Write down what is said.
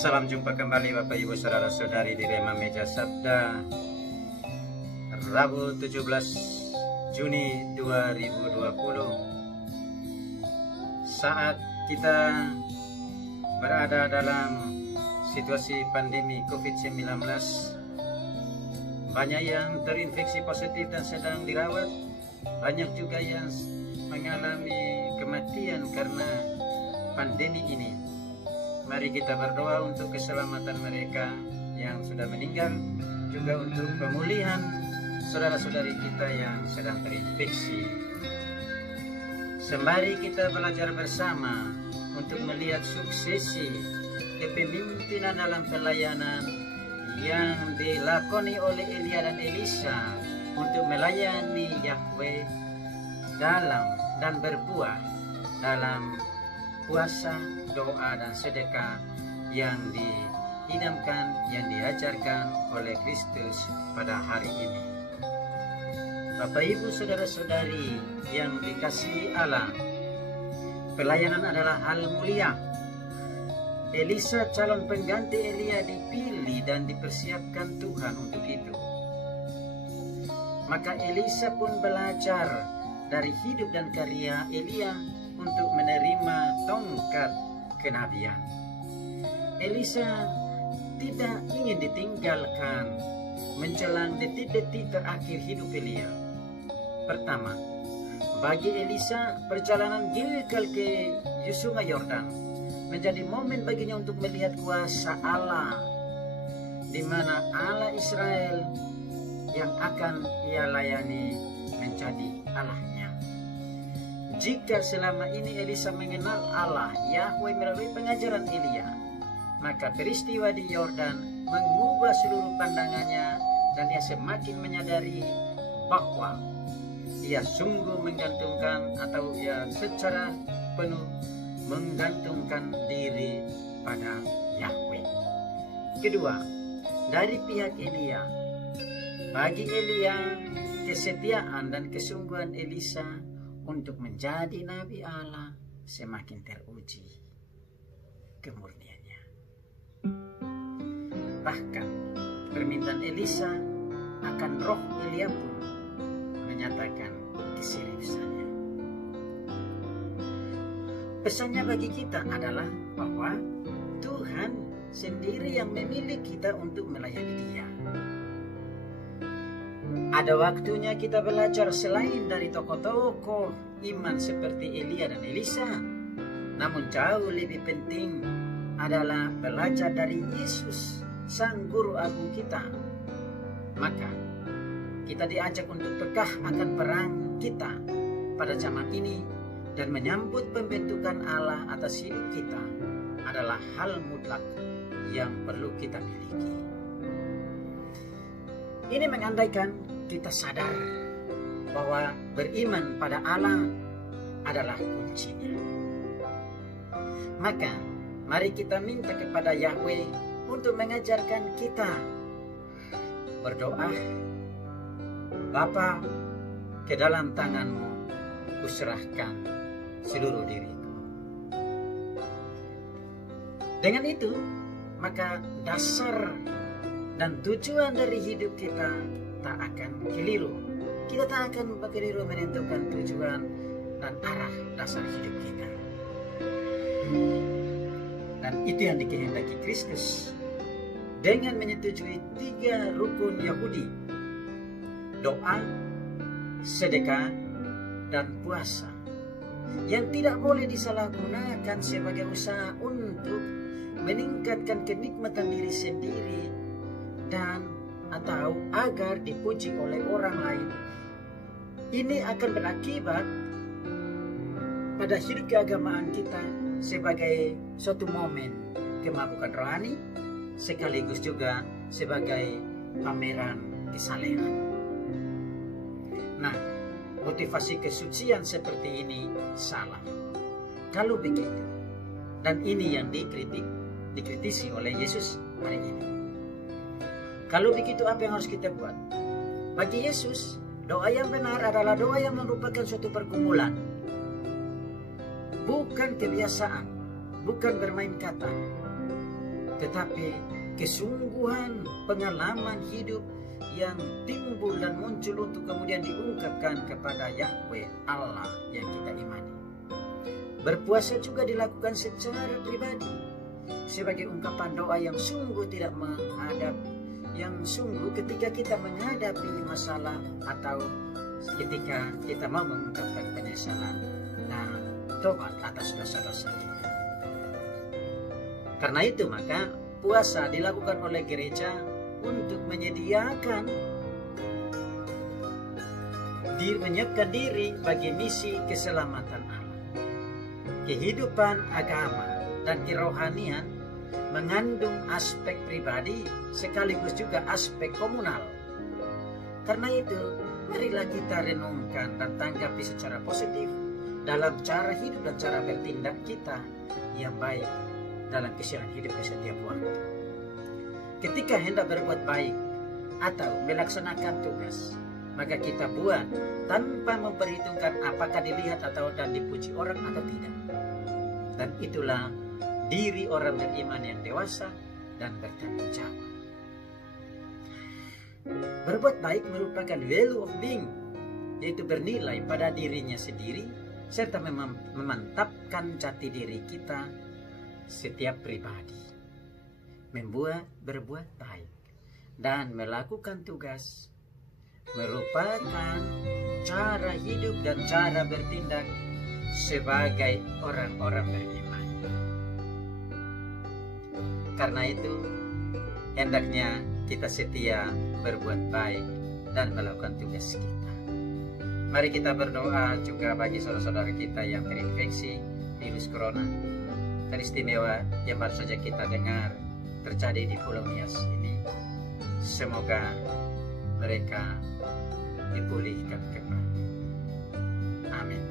Salam jumpa kembali Bapak Ibu Saudara-saudari di Rema Meja Sabda Rabu 17 Juni 2020. Saat kita berada dalam situasi pandemi COVID-19, banyak yang terinfeksi positif dan sedang dirawat, banyak juga yang mengalami kematian karena pandemi ini. Mari kita berdoa untuk keselamatan mereka yang sudah meninggal, juga untuk pemulihan saudara-saudari kita yang sedang terinfeksi. Sembari kita belajar bersama untuk melihat suksesi kepemimpinan dalam pelayanan yang dilakoni oleh Elia dan Elisa untuk melayani Yahweh dalam dan berbuah dalam puasa, doa, dan sedekah yang diidamkan, yang diajarkan oleh Kristus pada hari ini. Bapak Ibu Saudara-saudari yang dikasihi Allah, pelayanan adalah hal mulia. Elisa, calon pengganti Elia, dipilih dan dipersiapkan Tuhan untuk itu. Maka Elisa pun belajar dari hidup dan karya Elia untuk menerima tongkat kenabian. Elisa tidak ingin ditinggalkan menjelang detik-detik terakhir hidup Elia. Pertama, bagi Elisa, perjalanan Gilgal ke Sungai Yordan menjadi momen baginya untuk melihat kuasa Allah, di mana Allah Israel yang akan ia layani menjadi Allahnya. Jika selama ini Elisa mengenal Allah Yahweh melalui pengajaran Elia, maka peristiwa di Yordan mengubah seluruh pandangannya dan ia semakin menyadari bahwa ia sungguh menggantungkan atau ia secara penuh menggantungkan diri pada Yahweh. Kedua, dari pihak Elia, bagi Elia kesetiaan dan kesungguhan Elisa untuk menjadi Nabi Allah semakin teruji kemurniannya. Bahkan permintaan Elisa akan roh Elia pun menyatakan keseriusannya. Pesannya bagi kita adalah bahwa Tuhan sendiri yang memilih kita untuk melayani Dia. Ada waktunya kita belajar selain dari tokoh-tokoh iman seperti Elia dan Elisa. Namun jauh lebih penting adalah belajar dari Yesus, Sang Guru Agung kita. Maka kita diajak untuk pekah akan peran kita pada zaman ini, dan menyambut pembentukan Allah atas hidup kita adalah hal mutlak yang perlu kita miliki. Ini mengandaikan kita sadar bahwa beriman pada Allah adalah kuncinya. Maka mari kita minta kepada Yahweh untuk mengajarkan kita berdoa. Bapa, ke dalam tangan-Mu kuserahkan seluruh diriku. Dengan itu, maka dasar dan tujuan dari hidup kita tak akan keliru. Kita tak akan keliru menentukan tujuan dan arah dasar hidup kita. Dan itu yang dikehendaki Kristus dengan menyetujui 3 rukun Yahudi: doa, sedekah, dan puasa, yang tidak boleh disalahgunakan sebagai usaha untuk meningkatkan kenikmatan diri sendiri dan atau agar dipuji oleh orang lain. Ini akan berakibat pada hidup keagamaan kita sebagai suatu momen kemabukan rohani, sekaligus juga sebagai pameran kesalehan. Nah, motivasi kesucian seperti ini salah kalau begitu, dan ini yang dikritisi oleh Yesus hari ini. Kalau begitu, apa yang harus kita buat? Bagi Yesus, doa yang benar adalah doa yang merupakan suatu pergumulan, bukan kebiasaan, bukan bermain kata, tetapi kesungguhan pengalaman hidup yang timbul dan muncul untuk kemudian diungkapkan kepada Yahweh Allah yang kita imani. Berpuasa juga dilakukan secara pribadi sebagai ungkapan doa yang sungguh tidak menghadap, yang sungguh ketika kita menghadapi masalah atau ketika kita mau mengungkapkan penyesalan dan tobat atas dosa-dosa kita. Karena itu maka puasa dilakukan oleh gereja untuk menyiapkan diri bagi misi keselamatan Allah. Kehidupan agama dan kerohanian mengandung aspek pribadi sekaligus juga aspek komunal. Karena itu, marilah kita renungkan dan tanggapi secara positif dalam cara hidup dan cara bertindak kita yang baik dalam kesiaran hidup di setiap waktu. Ketika hendak berbuat baik atau melaksanakan tugas, maka kita buat tanpa memperhitungkan apakah dilihat atau dan dipuji orang atau tidak. Dan itulah diri orang beriman yang dewasa dan bertanggung jawab. Berbuat baik merupakan value of being, yaitu bernilai pada dirinya sendiri serta memantapkan jati diri kita setiap pribadi. Berbuat baik dan melakukan tugas merupakan cara hidup dan cara bertindak sebagai orang-orang beriman. Karena itu, hendaknya kita setia berbuat baik dan melakukan tugas kita. Mari kita berdoa juga bagi saudara-saudara kita yang terinfeksi virus corona. Teristimewa yang baru saja kita dengar terjadi di Pulau Nias ini. Semoga mereka dipulihkan kembali. Amin.